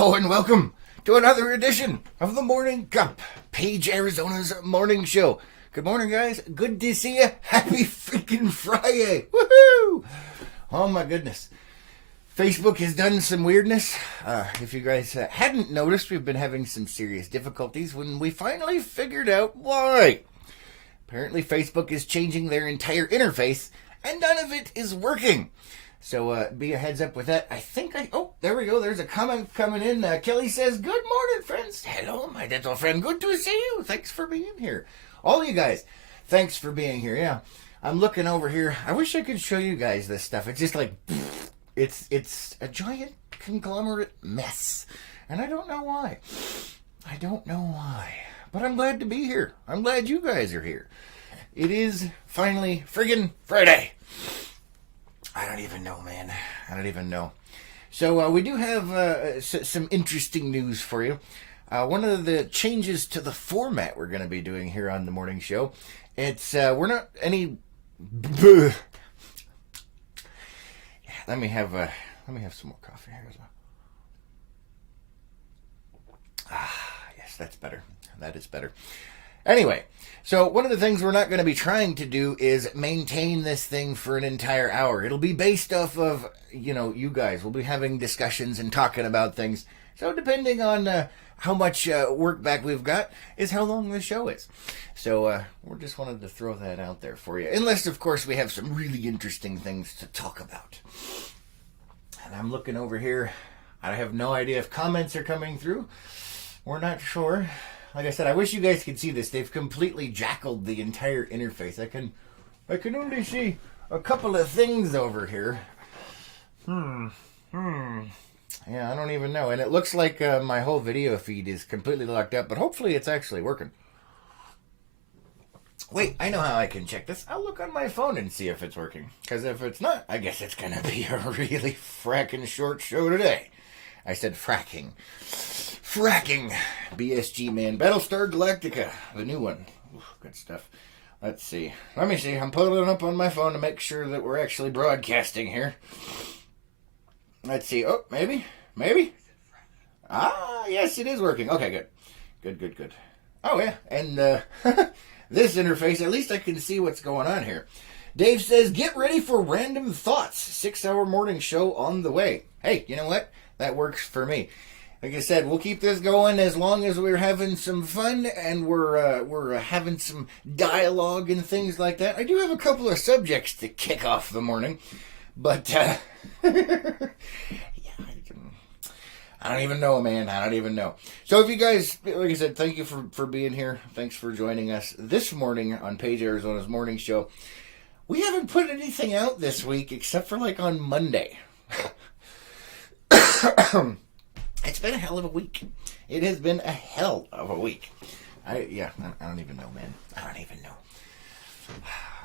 Hello and welcome to another edition of the Morning Cup, Page, Arizona's morning show. Good morning, guys. Good to see you. Happy freaking Friday. Woohoo! Oh my goodness. Facebook has done some weirdness. If you guys hadn't noticed, we've been having some serious difficulties when we finally figured out why. Apparently Facebook is changing their entire interface and none of it is working. So be a heads up with that. Oh, there we go. There's a comment coming in. Kelly says, good morning, friends. Hello, my little friend. Good to see you. Thanks for being here. All you guys, thanks for being here. Yeah, I'm looking over here. I wish I could show you guys this stuff. It's just like, it's a giant conglomerate mess. And I don't know why. But I'm glad to be here. I'm glad you guys are here. It is finally friggin' Friday. I don't even know, man. I don't even know. So we do have some interesting news for you. One of the changes to the format we're going to be doing here on the morning show. It's we're not any. Yeah, let me have some more coffee here as well. Yes, that's better. That is better. Anyway, so one of the things we're not going to be trying to do is maintain this thing for an entire hour. It'll be based off of, you guys. We'll be having discussions and talking about things. So depending on how much work back we've got is how long the show is. So we just wanted to throw that out there for you. Unless, of course, we have some really interesting things to talk about. And I'm looking over here. I have no idea if comments are coming through. We're not sure. Like I said, I wish you guys could see this. They've completely jackaled the entire interface. I can only see a couple of things over here. Yeah, I don't even know. And it looks like my whole video feed is completely locked up, but hopefully it's actually working. Wait, I know how I can check this. I'll look on my phone and see if it's working. Because if it's not, I guess it's going to be a really fracking short show today. I said fracking. Fracking. BSG, man. Battlestar Galactica. The new one. Ooh, good stuff. Let's see. Let me see. I'm pulling it up on my phone to make sure that we're actually broadcasting here. Let's see. Oh, maybe? Maybe? Ah, yes, it is working. Okay, good. Good. Oh, yeah. And this interface, at least I can see what's going on here. Dave says, get ready for Random Thoughts. 6-hour morning show on the way. Hey, you know what? That works for me. Like I said, we'll keep this going as long as we're having some fun and we're having some dialogue and things like that. I do have a couple of subjects to kick off the morning, but yeah, I don't even know, man. I don't even know. So if you guys, like I said, thank you for being here. Thanks for joining us this morning on Page, Arizona's morning show. We haven't put anything out this week except for like on Monday. It's been a hell of a week. It has been a hell of a week. I don't even know, man. I don't even know.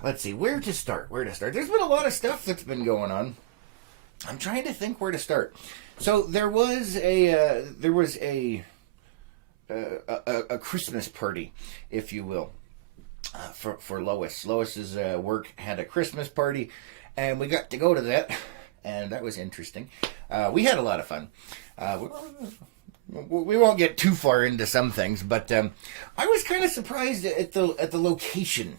Let's see, where to start? There's been a lot of stuff that's been going on. I'm trying to think where to start. So there was a Christmas party, if you will, for Lois. Lois's work had a Christmas party, and we got to go to that, and that was interesting. We had a lot of fun. We won't get too far into some things, but I was kind of surprised at the location.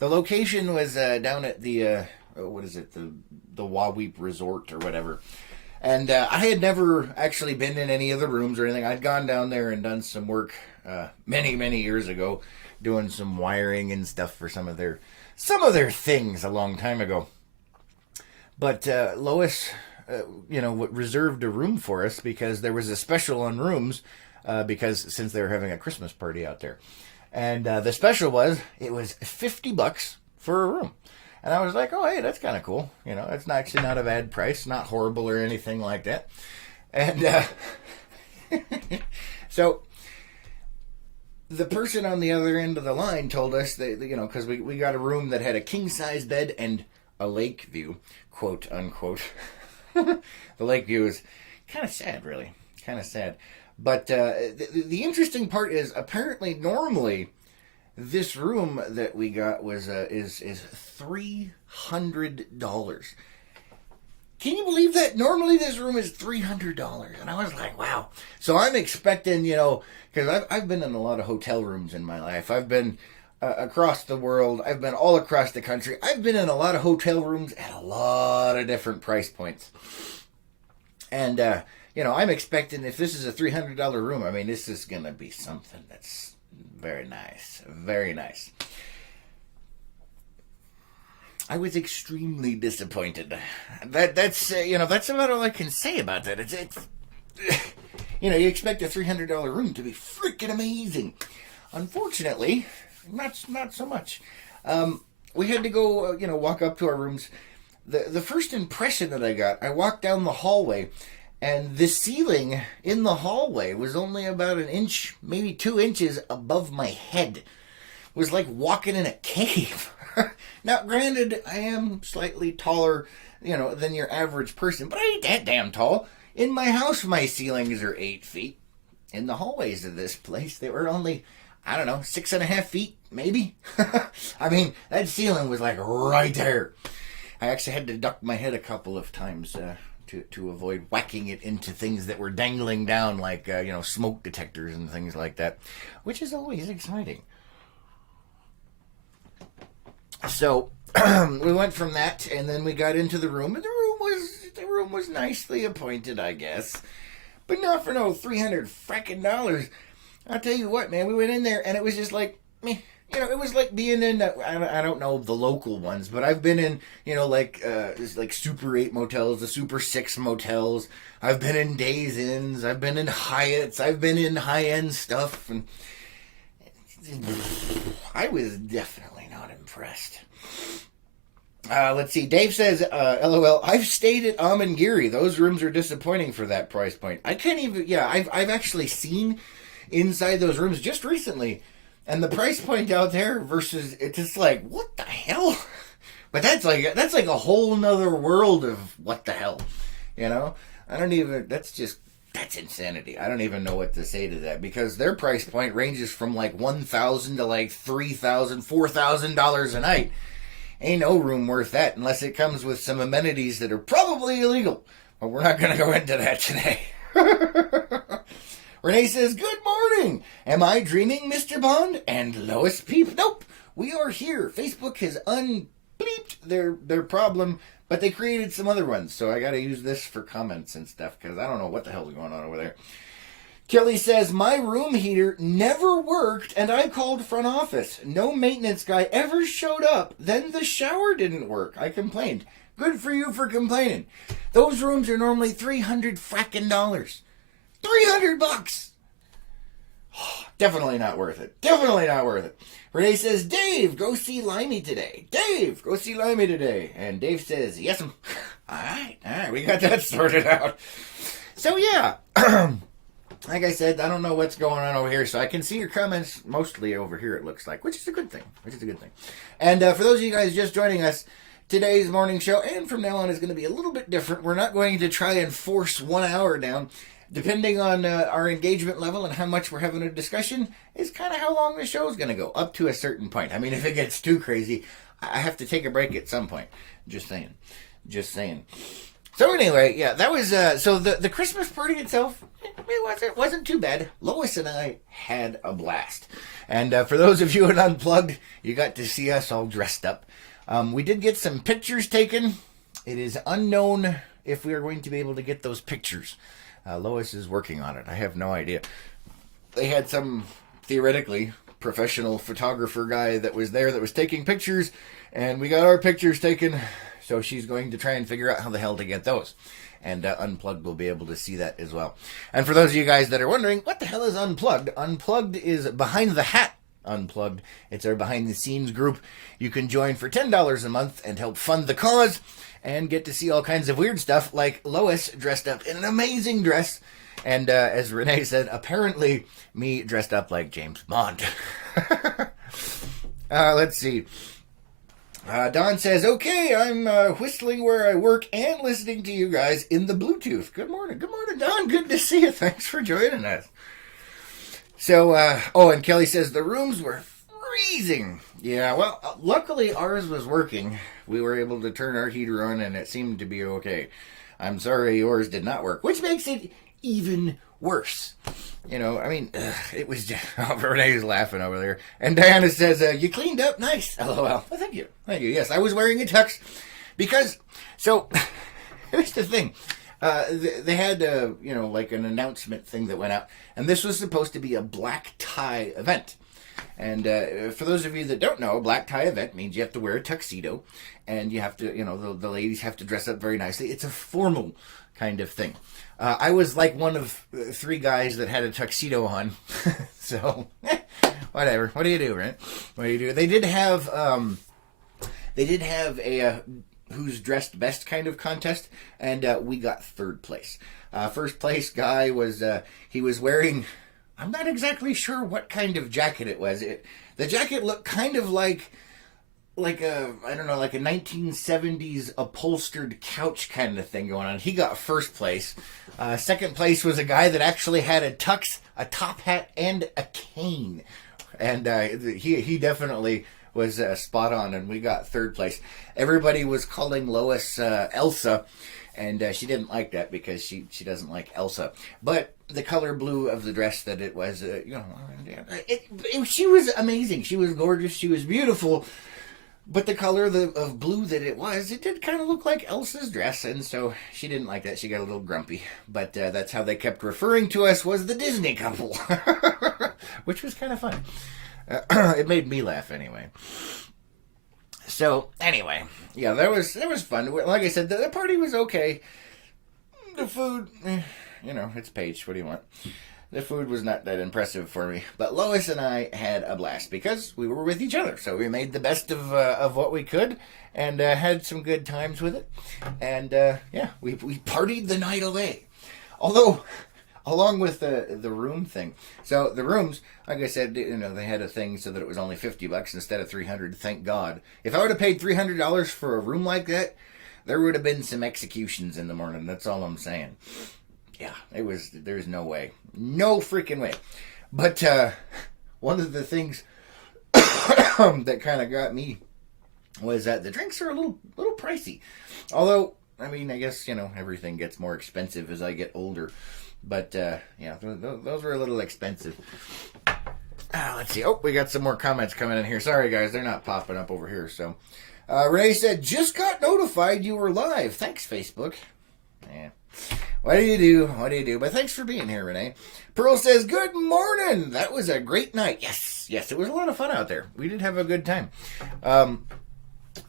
The location was down at the the Waweep Resort or whatever, and I had never actually been in any of the rooms or anything. I'd gone down there and done some work many years ago, doing some wiring and stuff for some of their things a long time ago. But Lois, reserved a room for us because there was a special on rooms since they were having a Christmas party out there. And the special was $50 for a room. And I was like, oh, hey, that's kind of cool. It's actually not a bad price, not horrible or anything like that. And so the person on the other end of the line told us that, because we got a room that had a king-size bed and a lake view, quote unquote. The lake view is kind of sad, really. Kind of sad. But the interesting part is apparently normally this room that we got was is $300. Can you believe that? Normally this room is $300. And I was like, wow. So I'm expecting, because I've been in a lot of hotel rooms in my life. I've been across the world. I've been all across the country. I've been in a lot of hotel rooms at a lot of different price points. And, I'm expecting if this is a $300 room, I mean, this is going to be something that's very nice. Very nice. I was extremely disappointed. That's about all I can say about that. It's you expect a $300 room to be freaking amazing. Unfortunately, not so much. We had to go, walk up to our rooms. The first impression that I walked down the hallway, and the ceiling in the hallway was only about an inch, maybe 2 inches above my head. It was like walking in a cave. Now, granted, I am slightly taller, than your average person, but I ain't that damn tall. In my house, my ceilings are 8 feet. In the hallways of this place, they were only, 6.5 feet, maybe. I mean, that ceiling was like right there. I actually had to duck my head a couple of times to avoid whacking it into things that were dangling down, like, smoke detectors and things like that, which is always exciting. So we went from that, and then we got into the room, and the room was nicely appointed, I guess, but not for no $300 frackin' dollars. I'll tell you what, man, we went in there, and it was just like meh. It was like being in, I don't know the local ones, but I've been in, like Super 8 motels, the Super 6 motels. I've been in Days Inns. I've been in Hyatts. I've been in high-end stuff. And I was definitely not impressed. Let's see. Dave says, LOL, I've stayed at Amangiri. Those rooms are disappointing for that price point. I can't even, I've actually seen inside those rooms just recently. And the price point out there versus, it's just like, what the hell? But that's like a whole nother world of what the hell, that's insanity. I don't even know what to say to that, because their price point ranges from like $1,000 to like $3,000, $4,000 a night. Ain't no room worth that unless it comes with some amenities that are probably illegal. But we're not going to go into that today. Renee says, good morning. Am I dreaming, Mr. Bond? And Lois Peep. Nope. We are here. Facebook has unbleeped their problem, but they created some other ones. So I got to use this for comments and stuff, because I don't know what the hell is going on over there. Kelly says, my room heater never worked, and I called front office. No maintenance guy ever showed up. Then the shower didn't work. I complained. Good for you for complaining. Those rooms are normally $300 frackin' dollars. $300. Definitely not worth it. Definitely not worth it. Renee says, Dave, go see Limey today. Dave, go see Limey today. And Dave says, yes, all right. We got that sorted out. So, yeah. Like I said, I don't know what's going on over here, so I can see your comments mostly over here, it looks like, which is a good thing. And for those of you guys just joining us, today's morning show, and from now on, is going to be a little bit different. We're not going to try and force 1 hour down. Depending on our engagement level and how much we're having a discussion, is kind of how long the show is going to go, up to a certain point. I mean, if it gets too crazy, I have to take a break at some point. Just saying. So anyway, yeah, that was, so the Christmas party itself, it wasn't too bad. Lois and I had a blast. And for those of you in Unplugged, you got to see us all dressed up. We did get some pictures taken. It is unknown if we are going to be able to get those pictures. Lois is working on it. I have no idea. They had some, theoretically, professional photographer guy that was there that was taking pictures, and we got our pictures taken, so she's going to try and figure out how the hell to get those. And Unplugged will be able to see that as well. And for those of you guys that are wondering, what the hell is Unplugged? Unplugged is Behind the Hat Unplugged. It's our behind-the-scenes group. You can join for $10 a month and help fund the cause, and get to see all kinds of weird stuff, like Lois dressed up in an amazing dress, and as Renee said, apparently me dressed up like James Bond. Let's see. Don says, okay, I'm whistling where I work and listening to you guys in the Bluetooth. Good morning, Don. Good to see you. Thanks for joining us. So, and Kelly says, the rooms were freezing. Yeah, well, luckily ours was working. We were able to turn our heater on and it seemed to be okay. I'm sorry yours did not work, which makes it even worse. You know, I mean, it was just... Oh, Renee's laughing over there. And Diana says, you cleaned up nice. LOL. Well, thank you. Thank you. Yes, I was wearing a tux because... So, here's the thing. They had, you know, like an announcement thing that went out. And this was supposed to be a black tie event. And for those of you that don't know, a black tie event means you have to wear a tuxedo. And you have to, you know, the ladies have to dress up very nicely. It's a formal kind of thing. I was like one of 3 guys that had a tuxedo on. So, whatever. What do you do, right? What do you do? They did have a who's dressed best kind of contest, and we got 3rd place. First place guy was, he was wearing, I'm not exactly sure what kind of jacket it was. The jacket looked kind of like a, I don't know, like a 1970s upholstered couch kind of thing going on. He got 1st place. 2nd place was a guy that actually had a tux, a top hat, and a cane. And he definitely was spot on, and we got 3rd place. Everybody was calling Lois Elsa, and she didn't like that because she doesn't like Elsa. But the color blue of the dress that it was, you know, she was amazing. She was gorgeous. She was beautiful. But the color of blue that it was, it did kind of look like Elsa's dress, and so she didn't like that. She got a little grumpy. But that's how they kept referring to us, was the Disney couple. Which was kind of fun. It made me laugh anyway. So, anyway, yeah, that was fun. Like I said, the party was okay. The food, you know, it's Paige. What do you want? The food was not that impressive for me. But Lois and I had a blast because we were with each other. So we made the best of what we could and had some good times with it. And, yeah, we partied the night away. Although, along with the room thing. So the rooms, like I said, you know, they had a thing so that it was only $50 instead of $300. Thank God. If I would have paid $300 for a room like that, there would have been some executions in the morning. That's all I'm saying. Yeah, there's no way. No freaking way. But one of the things that kind of got me was that the drinks are a little pricey. Although, I mean, I guess, you know, everything gets more expensive as I get older. But, yeah, those were a little expensive. Let's see. Oh, we got some more comments coming in here. Sorry, guys. They're not popping up over here. So, Renee said, just got notified you were live. Thanks, Facebook. Yeah. What do you do? What do you do? But thanks for being here, Renee. Pearl says, good morning. That was a great night. Yes, it was a lot of fun out there. We did have a good time.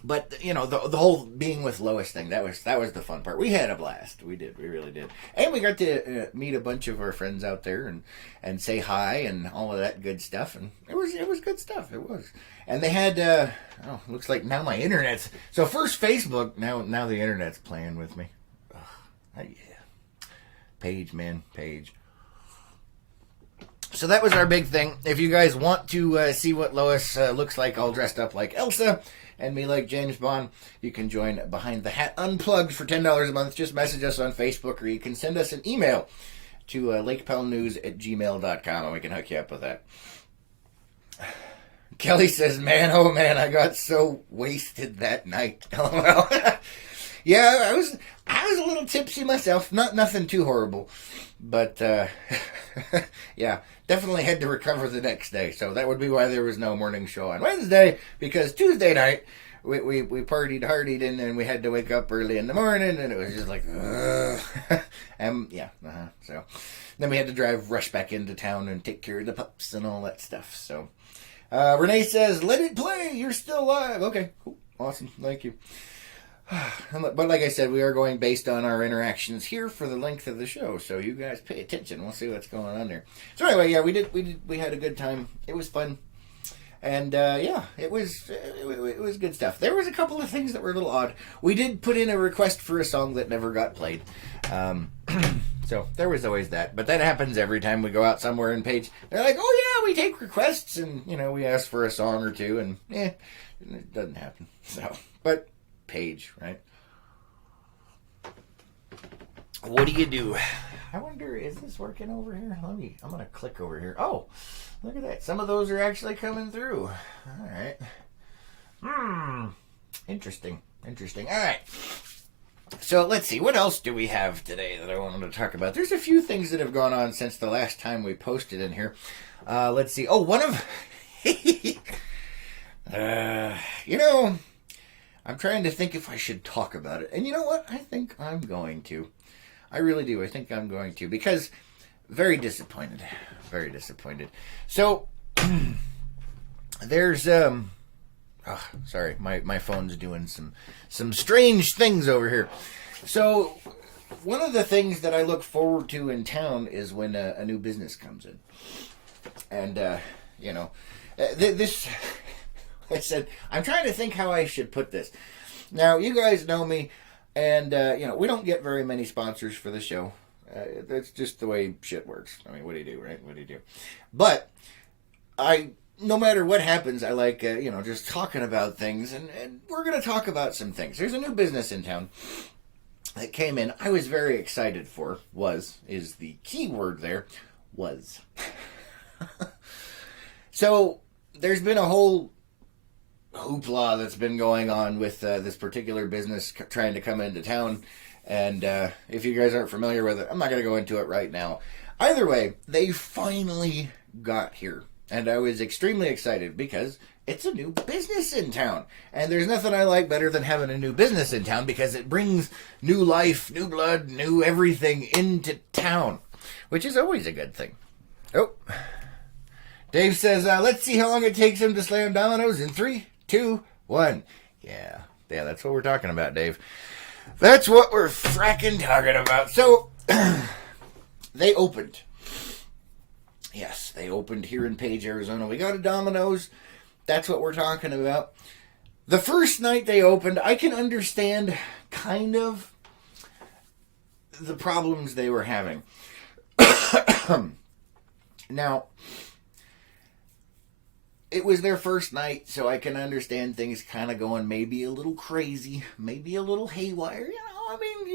But, you know, the whole being with Lois thing, that was the fun part. We had a blast. We did. We really did. And we got to meet a bunch of our friends out there and say hi and all of that good stuff. And it was good stuff. It was. And they had, looks like now my internet's... So first Facebook, now the internet's playing with me. Yeah. Paige, man. Paige. So that was our big thing. If you guys want to see what Lois looks like all dressed up like Elsa and me like James Bond, you can join Behind the Hat Unplugged for $10 a month. Just message us on Facebook, or you can send us an email to lakepowellnews@gmail.com and we can hook you up with that. Kelly says, man, oh man, I got so wasted that night. LOL. Yeah, I was a little tipsy myself. Nothing too horrible. But, yeah, definitely had to recover the next day. So that would be why there was no morning show on Wednesday, because Tuesday night, we partied, and then we had to wake up early in the morning, and it was just like, and, yeah, So then we had to rush back into town and take care of the pups and all that stuff. So, Renee says, let it play, you're still live. Okay, cool, awesome, thank you. But like I said, we are going based on our interactions here for the length of the show, so you guys pay attention. We'll see what's going on there. So anyway, yeah, we had a good time. It was fun, and yeah, it was good stuff. There was a couple of things that were a little odd. We did put in a request for a song that never got played, so there was always that. But that happens every time we go out somewhere. And Paige, they're like, "Oh yeah, we take requests, and we ask for a song or two, and it doesn't happen." So, but. Page, right? What do you do? I wonder, is this working over here? I'm going to click over here. Oh, look at that. Some of those are actually coming through. All right. Interesting. All right. So let's see. What else do we have today that I wanted to talk about? There's a few things that have gone on since the last time we posted in here. Let's see. Oh, one of... I'm trying to think if I should talk about it. And you know what? I think I'm going to. I really do. I think I'm going to. Because very disappointed. Very disappointed. So, there's... sorry. My phone's doing some strange things over here. So, one of the things that I look forward to in town is when a new business comes in. And, this... I said, I'm trying to think how I should put this. Now, you guys know me, and, we don't get very many sponsors for the show. That's just the way shit works. I mean, what do you do, right? What do you do? But, no matter what happens, I like, just talking about things, and we're going to talk about some things. There's a new business in town that came in. I was very excited for. Is the key word there. Was. So, there's been a whole hoopla that's been going on with this particular business trying to come into town. And if you guys aren't familiar with it, I'm not going to go into it right now. Either way, they finally got here. And I was extremely excited because it's a new business in town. And there's nothing I like better than having a new business in town because it brings new life, new blood, new everything into town, which is always a good thing. Oh, Dave says, let's see how long it takes him to slam dominoes in 3, 2, 1. Yeah, that's what we're talking about, Dave. That's what we're fracking talking about. So, they opened. Yes, they opened here in Page, Arizona. We got a Domino's. That's what we're talking about. The first night they opened, I can understand kind of the problems they were having. Now, it was their first night, so I can understand things kind of going maybe a little crazy, maybe a little haywire.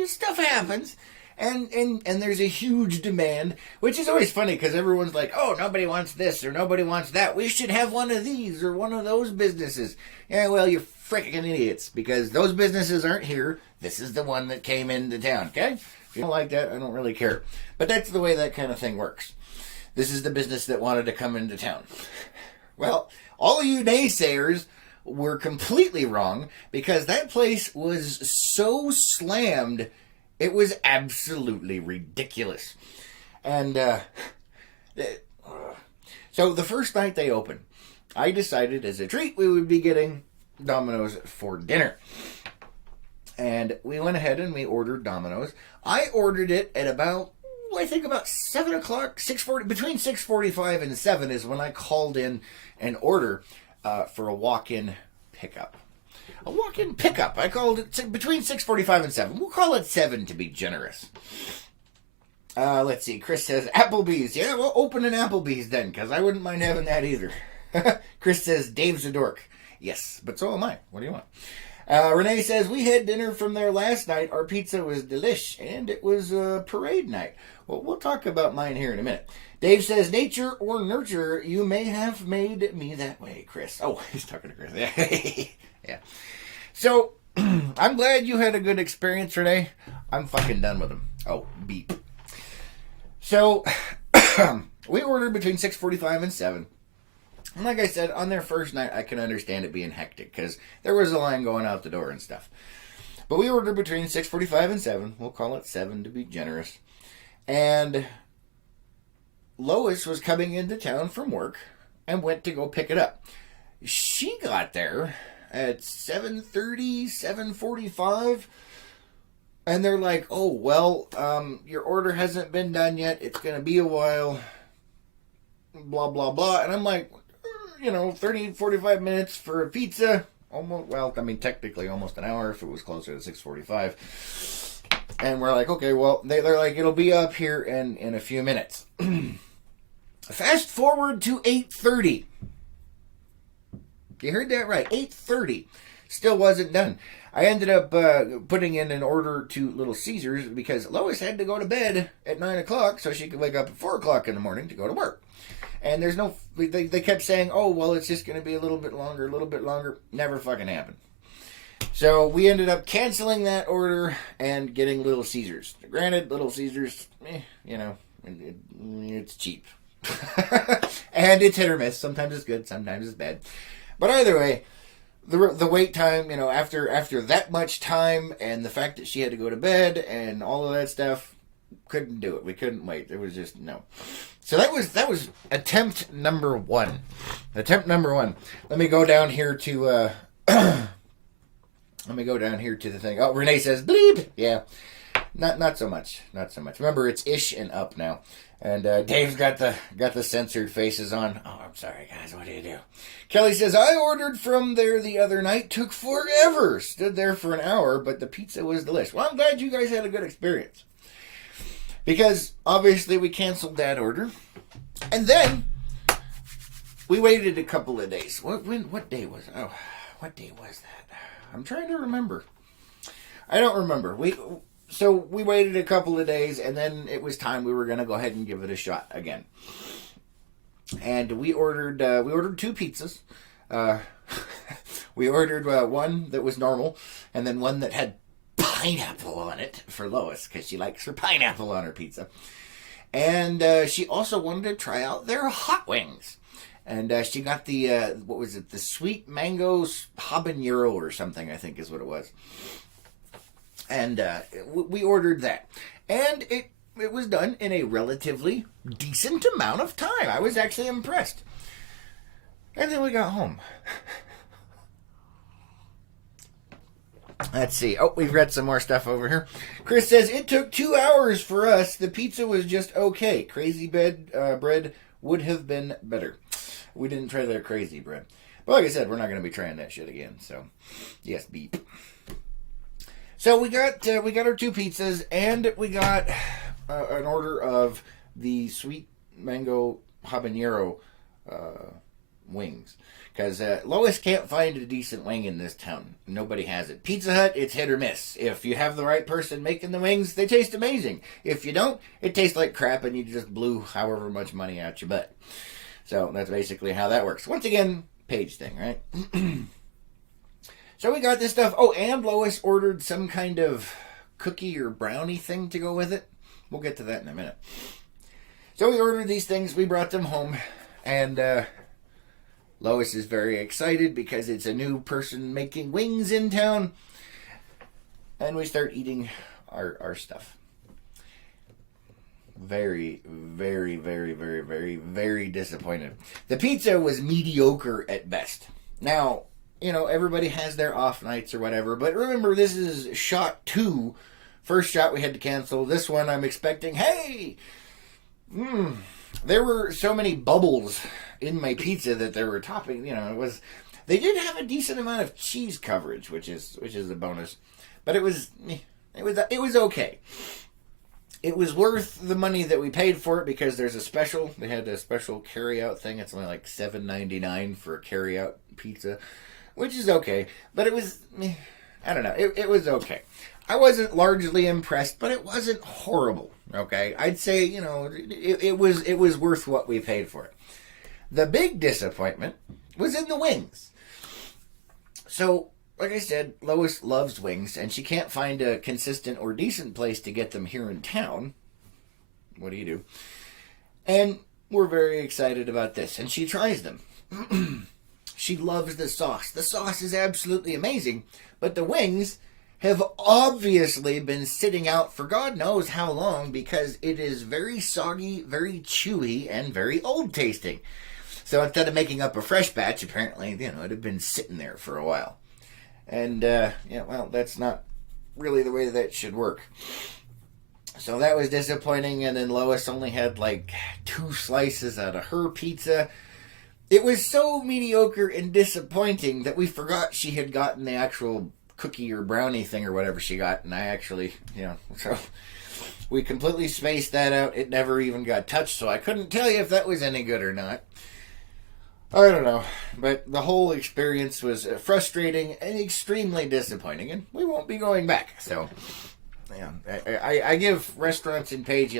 Stuff happens. And there's a huge demand, which is always funny because everyone's like, oh, nobody wants this or nobody wants that. We should have one of these or one of those businesses. Yeah, well, you're freaking idiots because those businesses aren't here. This is the one that came into town, okay? If you don't like that, I don't really care. But that's the way that kind of thing works. This is the business that wanted to come into town. Well, all of you naysayers were completely wrong because that place was so slammed. It was absolutely ridiculous. And so the first night they opened, I decided as a treat we would be getting Domino's for dinner. And we went ahead and we ordered Domino's. I ordered it at about 7 o'clock, 6:40, between 6:45 and 7 is when I called in an order for a walk-in pickup. A walk-in pickup. I called it between 6:45 and 7. We'll call it 7 to be generous. Let's see. Chris says, Applebee's. Yeah, well, open an Applebee's then, because I wouldn't mind having that either. Chris says, Dave's a dork. Yes, but so am I. What do you want? Renee says, we had dinner from there last night. Our pizza was delish, and it was parade night. Well, we'll talk about mine here in a minute. Dave says, nature or nurture, you may have made me that way, Chris. Oh, he's talking to Chris. Yeah. So, I'm glad you had a good experience, Renee. I'm fucking done with them. Oh, beep. So, we ordered between 6:45 and 7. And like I said, on their first night, I can understand it being hectic, because there was a line going out the door and stuff. But we ordered between 6:45 and 7. We'll call it 7 to be generous. And Lois was coming into town from work and went to go pick it up. She got there at 7:30, 7:45, and they're like, oh, well, your order hasn't been done yet. It's going to be a while, blah, blah, blah. And I'm like, 30, 45 minutes for a pizza. Technically almost an hour if it was closer to 6:45. And we're like, okay, well, they're like, it'll be up here in a few minutes. Fast forward to 8:30. You heard that right. 8:30. Still wasn't done. I ended up putting in an order to Little Caesars because Lois had to go to bed at 9 o'clock so she could wake up at 4 o'clock in the morning to go to work. And there's no, they kept saying, oh, well, it's just going to be a little bit longer, a little bit longer. Never fucking happened. So we ended up canceling that order and getting Little Caesars. Granted, Little Caesars, it's cheap. And it's hit or miss. Sometimes it's good, sometimes it's bad. But either way, the wait time, after that much time and the fact that she had to go to bed and all of that stuff, couldn't do it. We couldn't wait. It was just no. So that was attempt number one. Attempt number one. Let me go down here to the thing. Oh, Renee says bleep. Yeah. Not so much. Not so much. Remember, it's ish and up now. And Dave's got the censored faces on. Oh, I'm sorry, guys. What do you do? Kelly says, I ordered from there the other night. Took forever. Stood there for an hour, but the pizza was delicious. Well, I'm glad you guys had a good experience. Because, obviously, we canceled that order. And then, we waited a couple of days. What day was it? Oh, what day was that? I'm trying to remember. I don't remember. So we waited a couple of days, and then it was time. We were going to go ahead and give it a shot again. And we ordered 2 pizzas. We ordered one that was normal, and then one that had pineapple on it for Lois, because she likes her pineapple on her pizza. And she also wanted to try out their hot wings. And she got the, the sweet mango habanero or something, I think is what it was. And we ordered that. And it was done in a relatively decent amount of time. I was actually impressed. And then we got home. Let's see. Oh, we've read some more stuff over here. Chris says, it took 2 hours for us. The pizza was just okay. Crazy bread would have been better. We didn't try their crazy bread. But like I said, we're not going to be trying that shit again. So, yes, beep. So we got our 2 pizzas, and we got an order of the sweet mango habanero wings. Because Lois can't find a decent wing in this town. Nobody has it. Pizza Hut, it's hit or miss. If you have the right person making the wings, they taste amazing. If you don't, it tastes like crap and you just blew however much money out your butt. So that's basically how that works. Once again, page thing, right? So we got this stuff. Oh, and Lois ordered some kind of cookie or brownie thing to go with it. We'll get to that in a minute. So we ordered these things. We brought them home. And Lois is very excited because it's a new person making wings in town. And we start eating our stuff. Very, very, very, very, very, very disappointed. The pizza was mediocre at best. Now, everybody has their off nights or whatever, but remember, this is shot 2. First shot we had to cancel. This one I'm expecting, hey! There were so many bubbles in my pizza that they were topping, they did have a decent amount of cheese coverage, which is a bonus. But it was okay. It was worth the money that we paid for it because there's a special. They had a special carry-out thing. It's only like $7.99 for a carry-out pizza, which is okay. But it was, I don't know. It was okay. I wasn't largely impressed, but it wasn't horrible. Okay, I'd say it was worth what we paid for it. The big disappointment was in the wings. So, like I said, Lois loves wings, and she can't find a consistent or decent place to get them here in town. What do you do? And we're very excited about this, and she tries them. She loves the sauce. The sauce is absolutely amazing, but the wings have obviously been sitting out for God knows how long because it is very soggy, very chewy, and very old tasting. So instead of making up a fresh batch, apparently, it had been sitting there for a while. And, that's not really the way that should work. So that was disappointing, and then Lois only had, 2 slices out of her pizza. It was so mediocre and disappointing that we forgot she had gotten the actual cookie or brownie thing or whatever she got, and I actually, so we completely spaced that out. It never even got touched, so I couldn't tell you if that was any good or not. I don't know, but the whole experience was frustrating and extremely disappointing, and we won't be going back. So, yeah, I give restaurants in Page,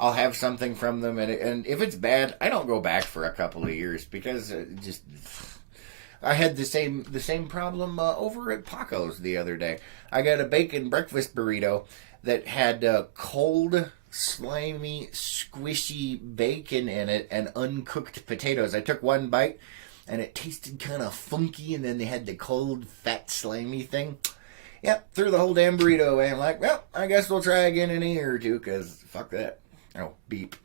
I'll have something from them, and if it's bad, I don't go back for a couple of years because just I had the same problem over at Paco's the other day. I got a bacon breakfast burrito that had cold, slimy, squishy bacon in it and uncooked potatoes. I took one bite and it tasted kind of funky, and then they had the cold, fat, slimy thing. Yep, threw the whole damn burrito away. I'm like, well, I guess we'll try again in a year or two, because fuck that. Oh, beep.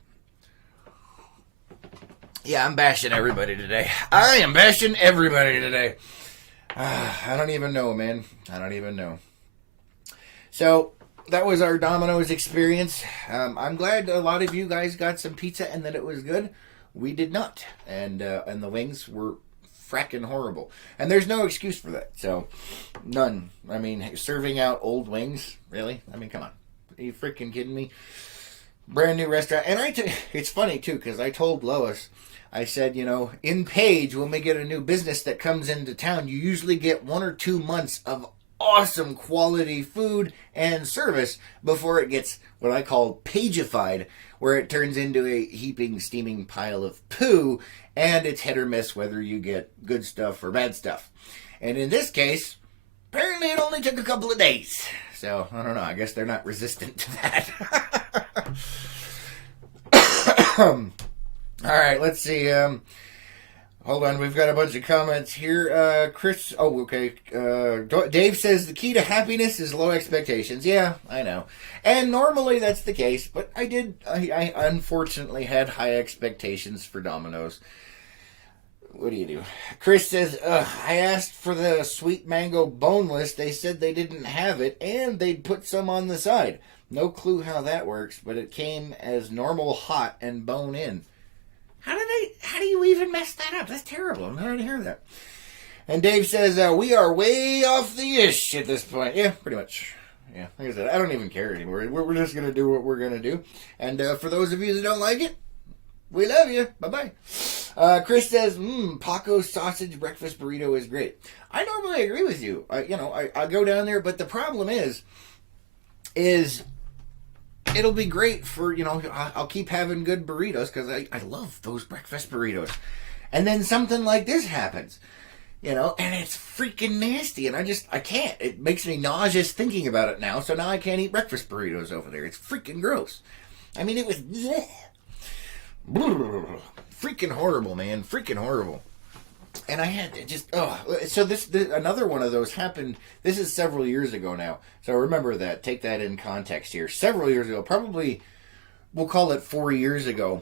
Yeah, I'm bashing everybody today. I am bashing everybody today. I don't even know, man. I don't even know. So, that was our Domino's experience. I'm glad a lot of you guys got some pizza and that it was good. We did not. And the wings were fracking horrible. And there's no excuse for that. So, none. I mean, serving out old wings? Really? I mean, come on. Are you freaking kidding me? Brand new restaurant. And it's funny, too, because I told Lois, I said, in Page, when we get a new business that comes into town, you usually get 1 or 2 months of awesome quality food and service before it gets what I call Pageified, where it turns into a heaping, steaming pile of poo, and it's hit or miss whether you get good stuff or bad stuff. And in this case, apparently it only took a couple of days. So, I don't know, I guess they're not resistant to that. Alright, let's see. Hold on, we've got a bunch of comments here. Chris, okay. Dave says the key to happiness is low expectations. Yeah, I know. And normally that's the case, but I unfortunately had high expectations for Domino's. What do you do? Chris says, I asked for the sweet mango boneless. They said they didn't have it, and they'd put some on the side. No clue how that works, but it came as normal hot and bone in. How do you even mess that up? That's terrible. I'm not going to hear that. And Dave says, we are way off the ish at this point. Yeah, pretty much. Yeah, like I said, I don't even care anymore. We're just going to do what we're going to do. And for those of you that don't like it, we love you. Bye-bye. Chris says, Paco's sausage breakfast burrito is great. I normally agree with you. I go down there, but the problem is it'll be great for, I'll keep having good burritos because I love those breakfast burritos. And then something like this happens, and it's freaking nasty. And I can't. It makes me nauseous thinking about it now. So now I can't eat breakfast burritos over there. It's freaking gross. I mean, it was freaking horrible, man. Freaking horrible. And I had to just, so this another one of those happened, this is several years ago now. So remember that, take that in context here. Several years ago, probably, we'll call it 4 years ago,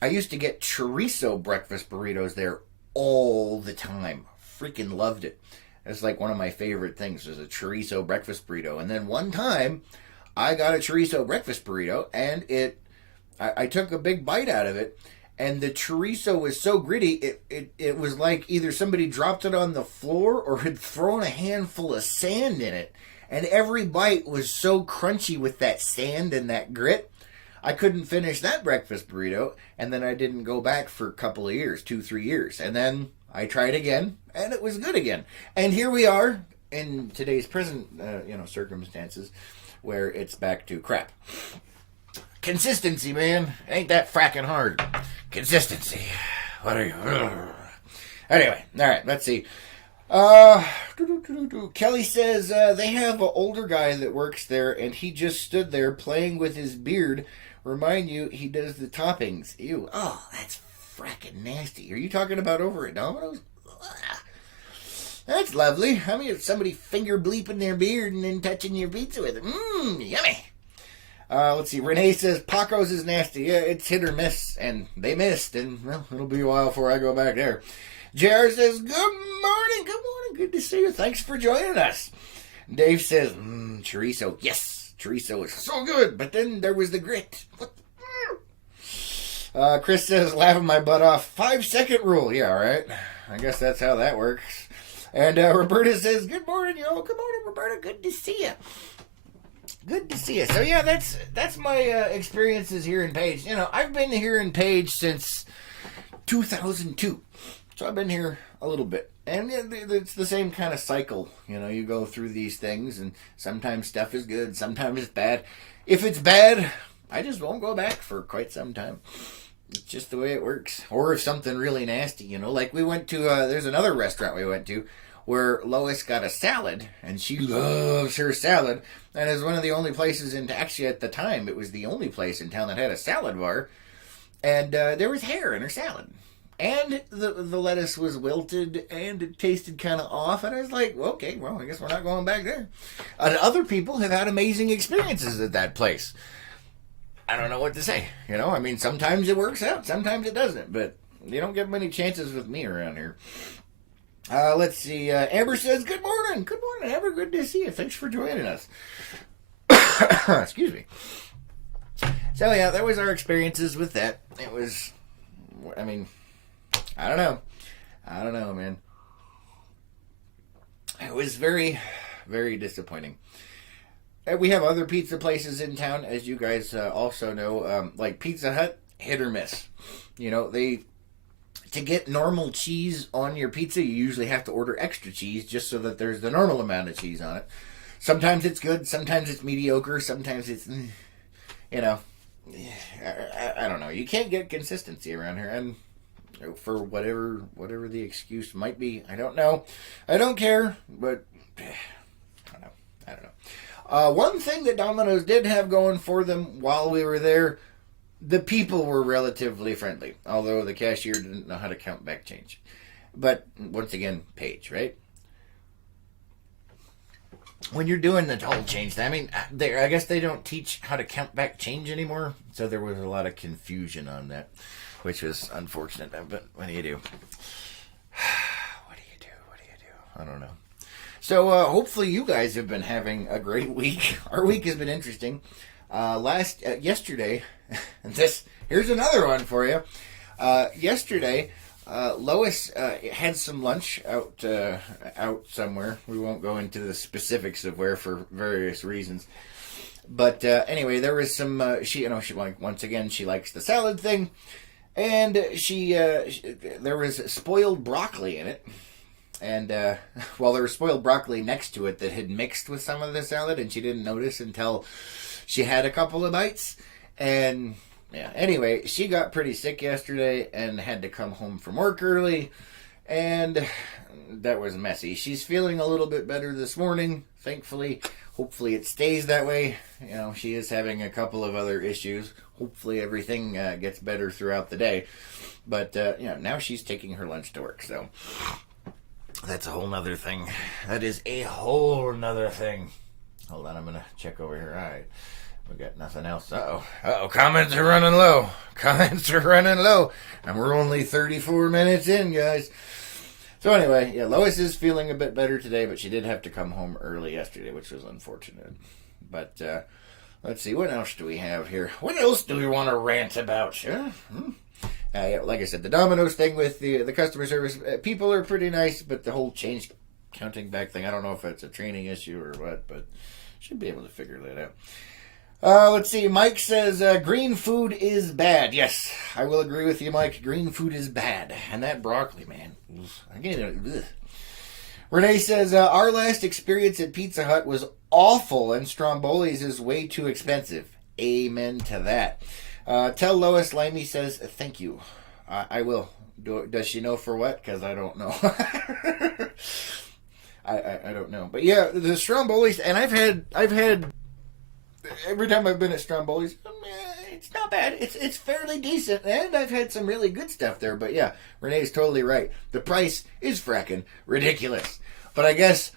I used to get chorizo breakfast burritos there all the time. Freaking loved it. It's like one of my favorite things was a chorizo breakfast burrito. And then one time, I got a chorizo breakfast burrito, and I took a big bite out of it. And the chorizo was so gritty, it was like either somebody dropped it on the floor or had thrown a handful of sand in it. And every bite was so crunchy with that sand and that grit, I couldn't finish that breakfast burrito. And then I didn't go back for a couple of years, 2-3 years. And then I tried again, and it was good again. And here we are in today's present, circumstances, where it's back to crap. Consistency, man. Ain't that fracking hard. Consistency. What are you? Anyway, all right, let's see. Kelly says they have an older guy that works there, and he just stood there playing with his beard. Remind you, he does the toppings. Ew. Oh, that's fracking nasty. Are you talking about over at Domino's? That's lovely. I mean, if somebody finger bleeping their beard and then touching your pizza with it. Yummy. Let's see. Renee says Paco's is nasty. Yeah, it's hit or miss, and they missed, and well, it'll be a while before I go back there. JR says, good morning, good to see you. Thanks for joining us. Dave says, chorizo. Yes, chorizo is so good, but then there was the grit. Chris says, laughing my butt off. 5-second rule. Yeah, all right. I guess that's how that works. And Roberta says, good morning, y'all. Good morning, Roberta. Good to see you. Good to see you. So yeah, that's my experiences here in Page. I've been here in Page since 2002. So I've been here a little bit. And it's the same kind of cycle. You know, you go through these things, and sometimes stuff is good, sometimes it's bad. If it's bad, I just won't go back for quite some time. It's just the way it works. Or if something really nasty, you know, like we went to, there's another restaurant we went to where Lois got a salad, and she loves her salad. And it's one of the only places actually at the time, it was the only place in town that had a salad bar. And there was hair in her salad. And the lettuce was wilted, and it tasted kind of off. And I was like, well, okay, well, I guess we're not going back there. Other people have had amazing experiences at that place. I don't know what to say. You know, I mean, sometimes it works out, sometimes it doesn't. But you don't get many chances with me around here. Let's see. Amber says, good morning. Good morning, Amber. Good to see you. Thanks for joining us. Excuse me. So, yeah, that was our experiences with that. It was, I mean, I don't know, man. It was very, very disappointing. We have other pizza places in town, as you guys also know, like Pizza Hut, hit or miss. You know, to get normal cheese on your pizza, you usually have to order extra cheese just so that there's the normal amount of cheese on it. Sometimes it's good, sometimes it's mediocre, sometimes it's, you know, I don't know. You can't get consistency around here, and for whatever the excuse might be, I don't know. I don't care, but I don't know. One thing that Domino's did have going for them while we were there, the people were relatively friendly, although the cashier didn't know how to count back change. But once again, Paige, right? When you're doing the total change, I mean, I guess they don't teach how to count back change anymore, so there was a lot of confusion on that, which was unfortunate. But what do you do? What do you do? I don't know. So hopefully you guys have been having a great week. Our week has been interesting. Yesterday, here's another one for you. Yesterday, Lois had some lunch out somewhere. We won't go into the specifics of where for various reasons. But anyway, there was some. She once again, she likes the salad thing, and there was spoiled broccoli in it. And there was spoiled broccoli next to it that had mixed with some of the salad, and she didn't notice until she had a couple of bites. And yeah, anyway, she got pretty sick yesterday and had to come home from work early, and that was messy. She's feeling a little bit better this morning, thankfully. Hopefully it stays that way. You know, she is having a couple of other issues. Hopefully everything gets better throughout the day. But, now she's taking her lunch to work, so that's a whole nother thing. That is a whole nother thing. Hold on, I'm going to check over here. All right. We got nothing else. Uh-oh. Comments are running low. And we're only 34 minutes in, guys. So anyway, yeah, Lois is feeling a bit better today, but she did have to come home early yesterday, which was unfortunate. But let's see, what else do we have here? What else do we want to rant about? Yeah, like I said, the Domino's thing with the customer service, people are pretty nice, but the whole change counting back thing, I don't know if it's a training issue or what, but should be able to figure that out. Let's see. Mike says, green food is bad. Yes, I will agree with you, Mike. Green food is bad. And that broccoli, man. Renee says, our last experience at Pizza Hut was awful, and Stromboli's is way too expensive. Amen to that. Tell Lois Limey says, thank you. I will. Does she know for what? Because I don't know. I don't know. But yeah, the Stromboli's, and I've had every time I've been at Stromboli's, it's not bad. It's fairly decent, and I've had some really good stuff there. But yeah, Renee's totally right. The price is fracking ridiculous. But I guess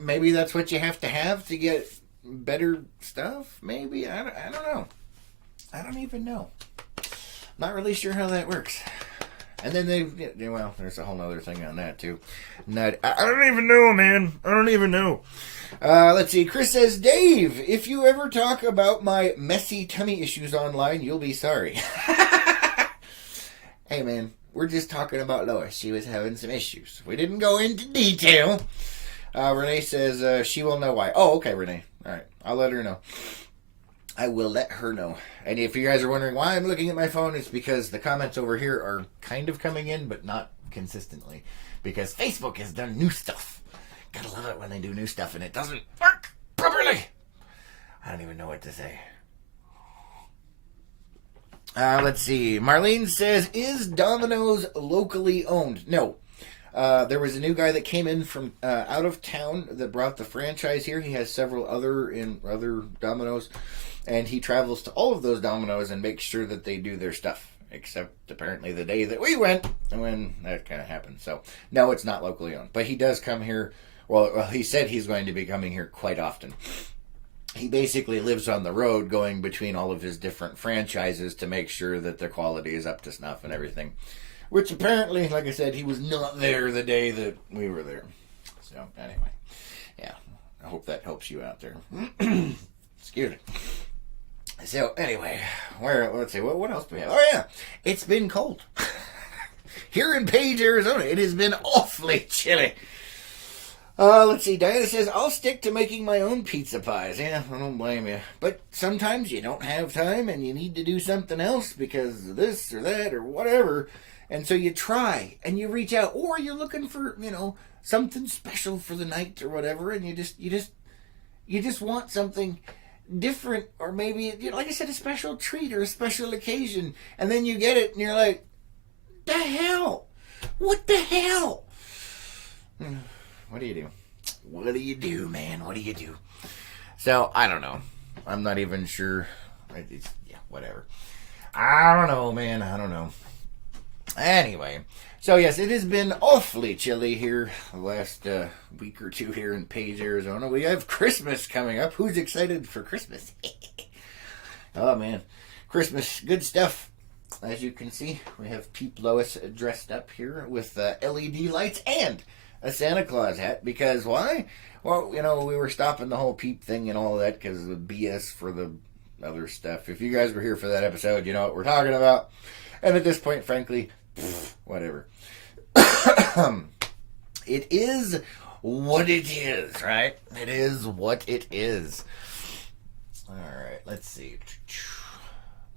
maybe that's what you have to get better stuff. Maybe I don't know. I don't even know. Not really sure how that works. And then there's a whole other thing on that too. I don't even know, man. I don't even know. Let's see. Chris says, Dave, if you ever talk about my messy tummy issues online, you'll be sorry. Hey, man, we're just talking about Lois. She was having some issues. We didn't go into detail. Renee says she will know why. Oh, okay, Renee. All right. I'll let her know. I will let her know. And if you guys are wondering why I'm looking at my phone, it's because the comments over here are kind of coming in, but not consistently, because Facebook has done new stuff. Gotta love it when they do new stuff and it doesn't work properly. I don't even know what to say. Let's see. Marlene says, is Domino's locally owned? No. There was a new guy that came in from out of town that brought the franchise here. He has several other Domino's, and he travels to all of those Domino's and makes sure that they do their stuff. Except apparently the day that we went, when that kind of happened. So no, it's not locally owned, but he does come here. Well, he said he's going to be coming here quite often. He basically lives on the road going between all of his different franchises to make sure that the quality is up to snuff and everything. Which apparently, like I said, he was not there the day that we were there. So, anyway. Yeah. I hope that helps you out there. Excuse me. So, anyway. Let's see. What else do we have? Oh, yeah. It's been cold. Here in Page, Arizona, it has been awfully chilly. Let's see. Diana says, I'll stick to making my own pizza pies. Yeah, I don't blame you. But sometimes you don't have time and you need to do something else because of this or that or whatever. And so you try and you reach out, or you're looking for, something special for the night or whatever. And you just want something different, or maybe, like I said, a special treat or a special occasion. And then you get it and you're like, the hell? What the hell? What do you do? What do you do, man? What do you do? So, I don't know. I'm not even sure. Whatever. I don't know, man. I don't know. Anyway. So, yes, it has been awfully chilly here the last week or two here in Page, Arizona. We have Christmas coming up. Who's excited for Christmas? Oh, man. Christmas. Good stuff. As you can see, we have Peep Lois dressed up here with LED lights and a Santa Claus hat, because why? Well, we were stopping the whole Peep thing and all of that because of the BS for the other stuff. If you guys were here for that episode, you know what we're talking about. And at this point, frankly, whatever. It is what it is, right? It is what it is. All right, let's see.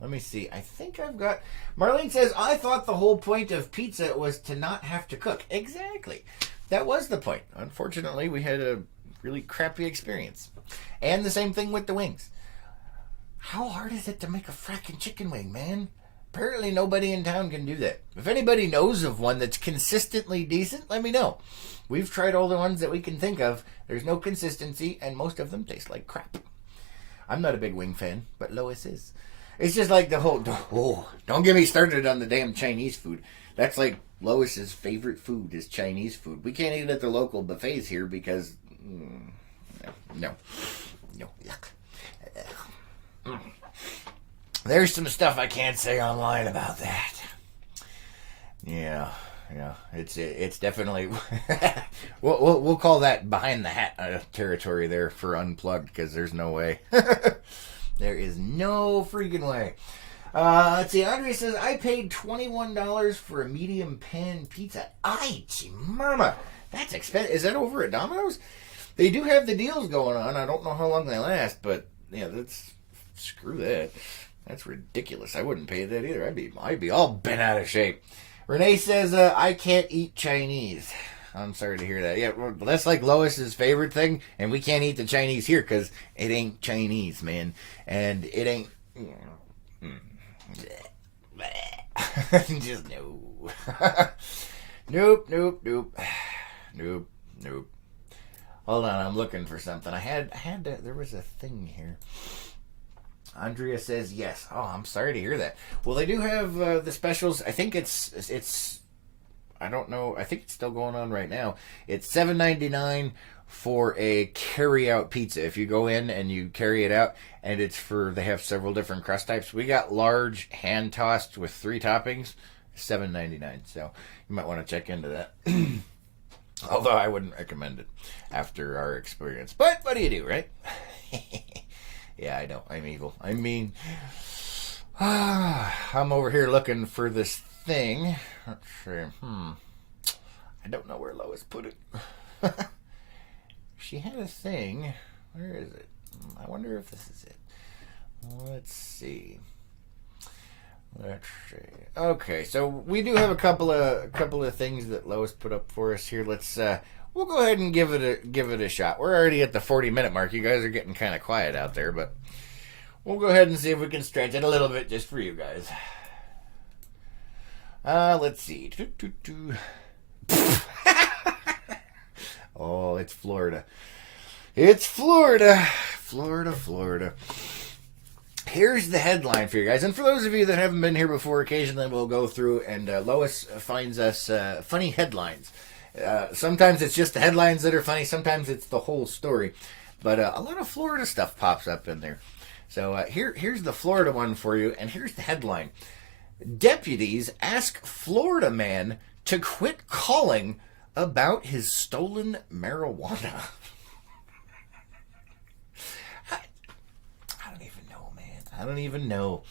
Let me see. I think I've got... Marlene says, I thought the whole point of pizza was to not have to cook. Exactly. That was the point. Unfortunately, we had a really crappy experience. And the same thing with the wings. How hard is it to make a fracking chicken wing, man? Apparently nobody in town can do that. If anybody knows of one that's consistently decent, let me know. We've tried all the ones that we can think of. There's no consistency, and most of them taste like crap. I'm not a big wing fan, but Lois is. It's just like the whole... Oh, don't get me started on the damn Chinese food. That's like Lois's favorite food is Chinese food. We can't eat at the local buffets here because... No. Yuck. There's some stuff I can't say online about that. Yeah. It's definitely... we'll call that behind the hat territory there for Unplugged, because there's no way. There is no freaking way. Let's see. Andre says, I paid $21 for a medium pan pizza. Ay, mama. That's expensive. Is that over at Domino's? They do have the deals going on. I don't know how long they last, but yeah, screw that. That's ridiculous. I wouldn't pay that either. I'd be all bent out of shape. Renee says, I can't eat Chinese. I'm sorry to hear that. Yeah, well, that's like Lois's favorite thing, and we can't eat the Chinese here because it ain't Chinese, man. And it ain't... Just no. Nope. Hold on, I'm looking for something. There was a thing here. Andrea says yes. Oh, I'm sorry to hear that. Well, they do have the specials. I think it's I don't know. I think it's still going on right now. It's $7.99 for a carry-out pizza. If you go in and you carry it out, and they have several different crust types. We got large hand-tossed with 3 toppings, $7.99. So you might want to check into that. Although I wouldn't recommend it after our experience. But what do you do, right? Yeah, I know. I'm evil. I mean, I'm over here looking for this thing. Let's see. I don't know where Lois put it. She had a thing. Where is it? I wonder if this is it. Let's see. Let's see. Okay, so we do have a couple of things that Lois put up for us here. Let's we'll go ahead and give it a shot. We're already at the 40-minute mark. You guys are getting kind of quiet out there, but we'll go ahead and see if we can stretch it a little bit just for you guys. Let's see. Oh, it's Florida. It's Florida. Florida. Here's the headline for you guys. And for those of you that haven't been here before, occasionally we'll go through and Lois finds us funny headlines. Sometimes it's just the headlines that are funny. Sometimes it's the whole story. But a lot of Florida stuff pops up in there. So here's the Florida one for you. And here's the headline. Deputies ask Florida man to quit calling about his stolen marijuana. I don't even know.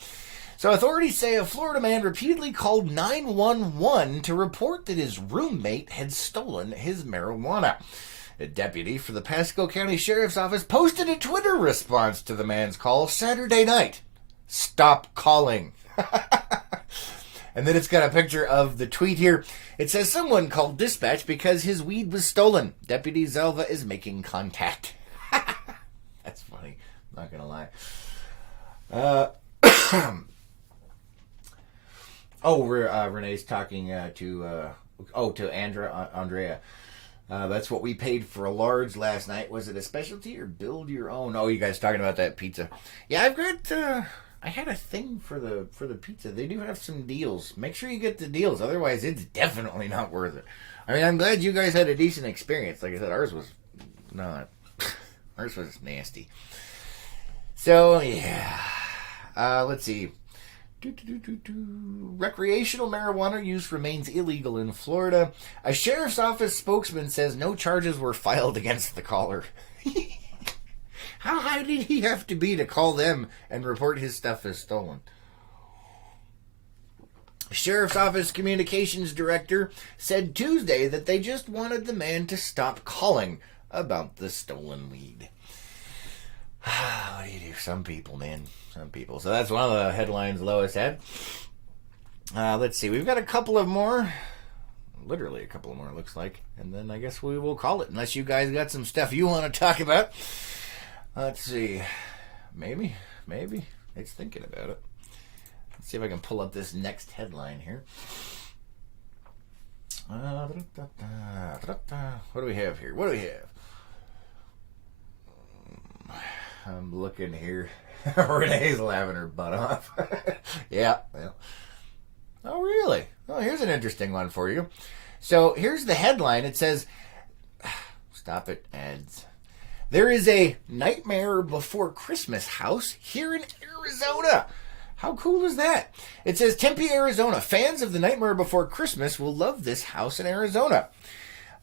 So authorities say a Florida man repeatedly called 911 to report that his roommate had stolen his marijuana. A deputy for the Pasco County Sheriff's Office posted a Twitter response to the man's call Saturday night. Stop calling. And then it's got a picture of the tweet here. It says someone called dispatch because his weed was stolen. Deputy Zelva is making contact. That's funny. I'm not going to lie. Renee's talking to Andrea. That's what we paid for a large last night. Was it a specialty or build your own? Oh, you guys talking about that pizza? Yeah, I've got. I had a thing for the pizza. They do have some deals. Make sure you get the deals, otherwise it's definitely not worth it. I mean, I'm glad you guys had a decent experience. Like I said, ours was not. Ours was nasty. So yeah. Let's see. Recreational marijuana use remains illegal in Florida. A sheriff's office spokesman says no charges were filed against the caller. How high did he have to be to call them and report his stuff as stolen? Sheriff's Office Communications Director said Tuesday that they just wanted the man to stop calling about the stolen weed. What do you do? Some people, man. Some people. So that's one of the headlines Lois had. Let's see. We've got a couple of more. Literally a couple of more, it looks like. And then I guess we will call it. Unless you guys got some stuff you want to talk about. Let's see. Maybe. It's thinking about it. Let's see if I can pull up this next headline here. What do we have here? I'm looking here. Renee's laughing her butt off. Yeah. Oh, really? Oh, here's an interesting one for you. So here's the headline. It says, stop it, ads. There is a Nightmare Before Christmas house here in Arizona. How cool is that? It says, Tempe, Arizona. Fans of the Nightmare Before Christmas will love this house in Arizona.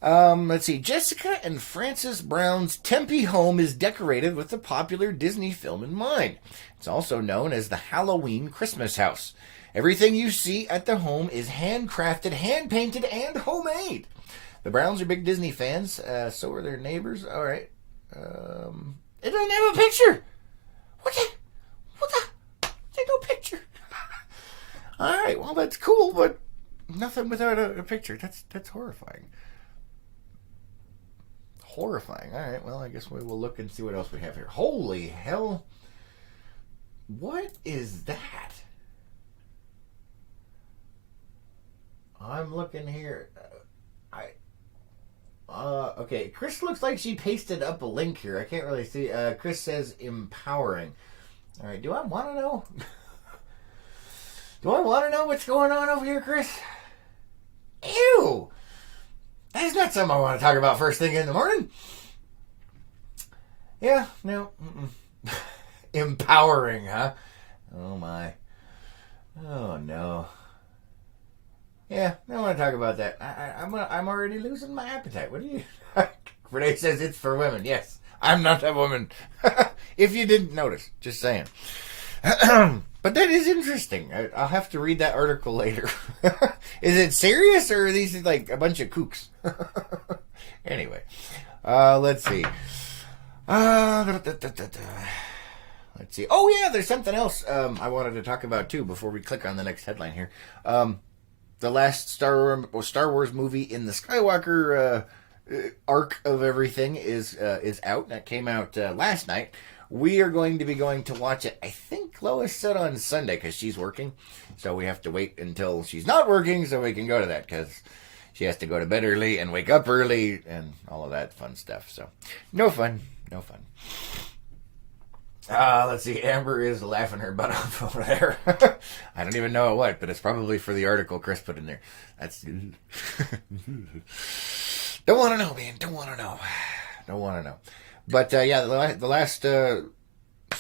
Let's see. Jessica and Francis Brown's Tempe home is decorated with the popular Disney film in mind. It's also known as the Halloween Christmas house. Everything you see at the home is handcrafted, hand-painted, and homemade. The Browns are big Disney fans. So are their neighbors. All right. It doesn't have a picture. What the? There's no picture. All right. Well, that's cool, but nothing without a picture. That's horrifying. Horrifying. All right, well, I guess we will look and see what else we have here. Holy hell. What is that? I'm looking here. Okay, Chris looks like she pasted up a link here. I can't really see. Chris says empowering. All right, do I want to know? Do I want to know what's going on over here, Chris? Ew! That's not something I want to talk about first thing in the morning. Yeah, no. Empowering, huh? Oh, my. Oh, no. Yeah, I don't want to talk about that. I'm already losing my appetite. What do you... Renee says it's for women. Yes, I'm not a woman. If you didn't notice, just saying. But that is interesting. I'll have to read that article later. Is it serious, or are these like a bunch of kooks? Anyway, let's see. Let's Let's see. Oh yeah, there's something else I wanted to talk about too before we click on the next headline here. The last Star Wars movie in the Skywalker arc of everything is out. That came out last night. We are going to be going to watch it. I think Lois said on Sunday because she's working, so we have to wait until she's not working so we can go to that because she has to go to bed early and wake up early and all of that fun stuff. So no fun. Let's see. Amber is laughing her butt off over there. I don't even know what, but it's probably for the article Chris put in there. That's don't want to know, man. Don't want to know. But yeah, the last Star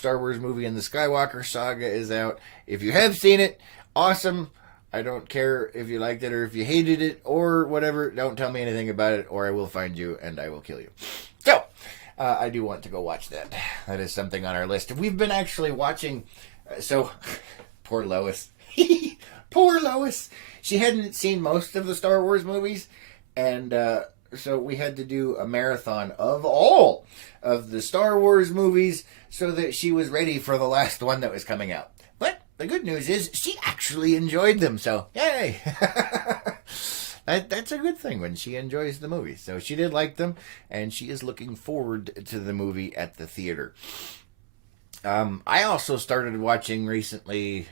Wars movie in the Skywalker saga is out. If you have seen it, awesome. I don't care if you liked it or if you hated it or whatever. Don't tell me anything about it or I will find you and I will kill you. So, I do want to go watch that. That is something on our list. We've been actually watching... poor Lois. Poor Lois. She hadn't seen most of the Star Wars movies. And so we had to do a marathon of all of the Star Wars movies so that she was ready for the last one that was coming out. But the good news is she actually enjoyed them. So, yay! That's a good thing when she enjoys the movie. So she did like them, and she is looking forward to the movie at the theater. I also started watching recently,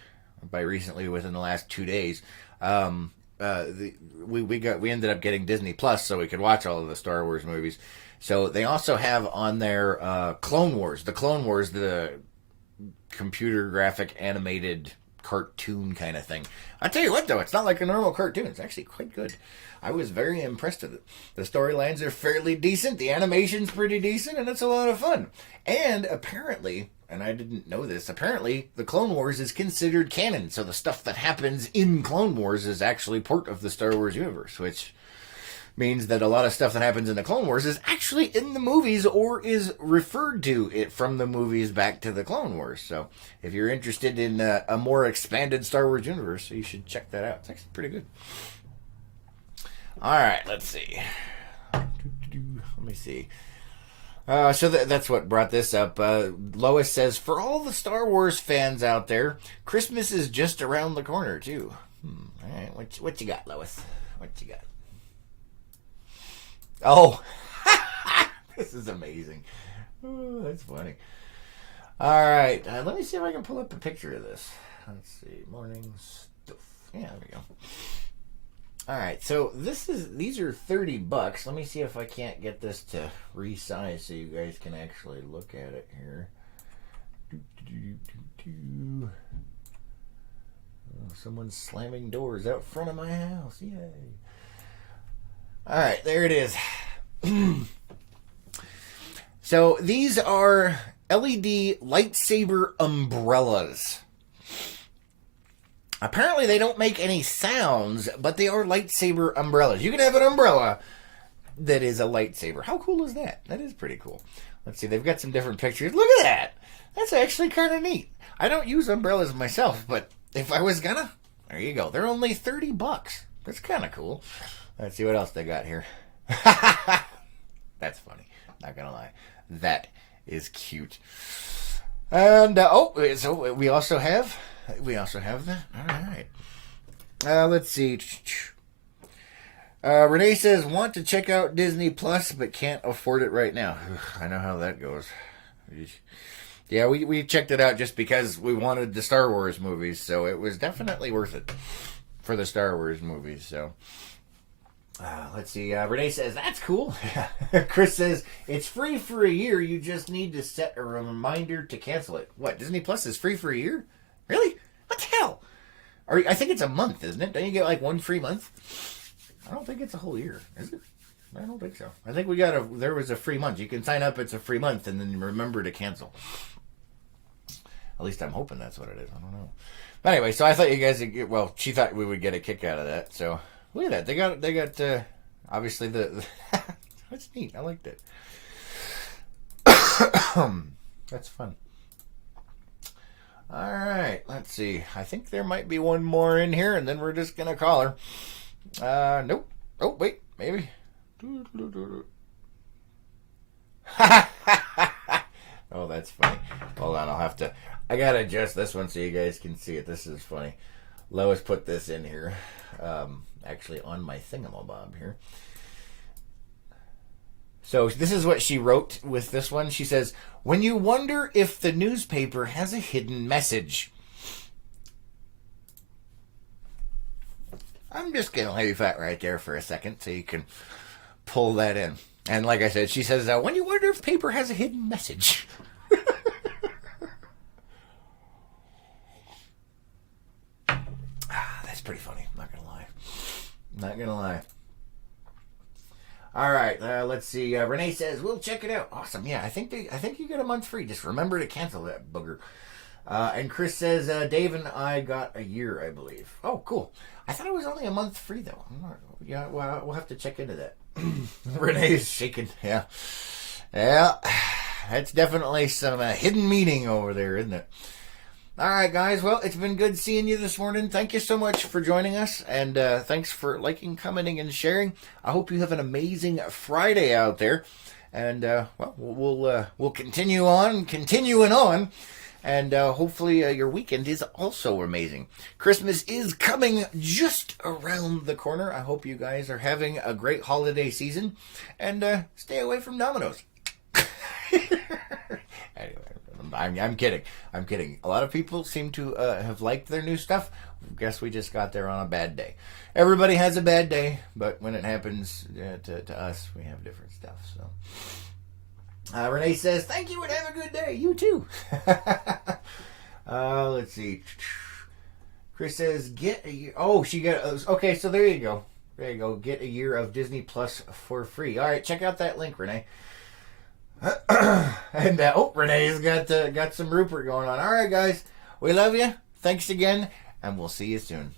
by recently within the last 2 days. We ended up getting Disney Plus so we could watch all of the Star Wars movies. So they also have on there Clone Wars, the computer graphic animated cartoon kind of thing. I tell you what, though, it's not like a normal cartoon. It's actually quite good. I was very impressed with it. The storylines are fairly decent. The animation's pretty decent, and it's a lot of fun. And apparently, and I didn't know this, apparently the Clone Wars is considered canon. So the stuff that happens in Clone Wars is actually part of the Star Wars universe, which means that a lot of stuff that happens in the Clone Wars is actually in the movies or is referred to it from the movies back to the Clone Wars. So if you're interested in a more expanded Star Wars universe, you should check that out. It's actually pretty good. All right, let's see. Let me see. So that's what brought this up. Lois says, for all the Star Wars fans out there, Christmas is just around the corner, too. All right, what you got, Lois? What you got? Oh, this is amazing. Oh, that's funny. All right, let me see if I can pull up a picture of this. Let's see, morning stuff. Yeah, there we go. All right, so these are $30. Let me see if I can't get this to resize so you guys can actually look at it here. Oh, someone's slamming doors out front of my house. Yay. All right, there it is. So these are LED lightsaber umbrellas. Apparently they don't make any sounds, but they are lightsaber umbrellas. You can have an umbrella that is a lightsaber. How cool is that? That is pretty cool. Let's see, they've got some different pictures. Look at that. That's actually kind of neat. I don't use umbrellas myself, but if I was gonna, there you go. They're only $30. That's kind of cool. Let's see what else they got here. That's funny. Not gonna lie. That is cute. And so we also have that. All right. Let's see. Renee says want to check out Disney Plus but can't afford it right now. I know how that goes. Yeah, we checked it out just because we wanted the Star Wars movies, so it was definitely worth it for the Star Wars movies. So. Let's see. Renee says, that's cool. Chris says, it's free for a year. You just need to set a reminder to cancel it. What? Disney Plus is free for a year? Really? What the hell? I think it's a month, isn't it? Don't you get like one free month? I don't think it's a whole year, is it? I don't think so. I think there was a free month. You can sign up, it's a free month, and then remember to cancel. At least I'm hoping that's what it is. I don't know. But anyway, so I thought you guys would get, well, she thought we would get a kick out of that, so... Look at that. They got obviously the that's neat. I liked it. That's fun. All right. Let's see. I think there might be one more in here, and then we're just going to call her. Nope. Oh, wait. Maybe. Oh, that's funny. Hold on. I gotta adjust this one so you guys can see it. This is funny. Lois put this in here. Actually on my thingamabob here. So this is what she wrote with this one. She says, when you wonder if the newspaper has a hidden message. I'm just going to leave that right there for a second so you can pull that in. And like I said, she says, when you wonder if paper has a hidden message. That's pretty funny. Not going to lie. Not going to lie. All right, let's see. Renee says, we'll check it out. Awesome. Yeah, I think you get a month free. Just remember to cancel that booger. And Chris says, Dave and I got a year, I believe. Oh, cool. I thought it was only a month free, though. Yeah, well, we'll have to check into that. Renee's shaking. Yeah. Yeah. That's definitely some hidden meaning over there, isn't it? All right, guys. Well, it's been good seeing you this morning. Thank you so much for joining us, and thanks for liking, commenting, and sharing. I hope you have an amazing Friday out there, and well, we'll continuing on, and hopefully your weekend is also amazing. Christmas is coming just around the corner. I hope you guys are having a great holiday season, and stay away from Domino's. Anyway. I'm kidding. I'm kidding. A lot of people seem to have liked their new stuff. Guess we just got there on a bad day. Everybody has a bad day, but when it happens to us, we have different stuff. So, Renee says, "Thank you and have a good day. You too." Let's see. Chris says, "Get a year." Oh, she got. Okay, so there you go. There you go. Get a year of Disney Plus for free. All right, check out that link, Renee. And Renee's got some Rupert going on. All right, guys, we love you. Thanks again, and we'll see you soon.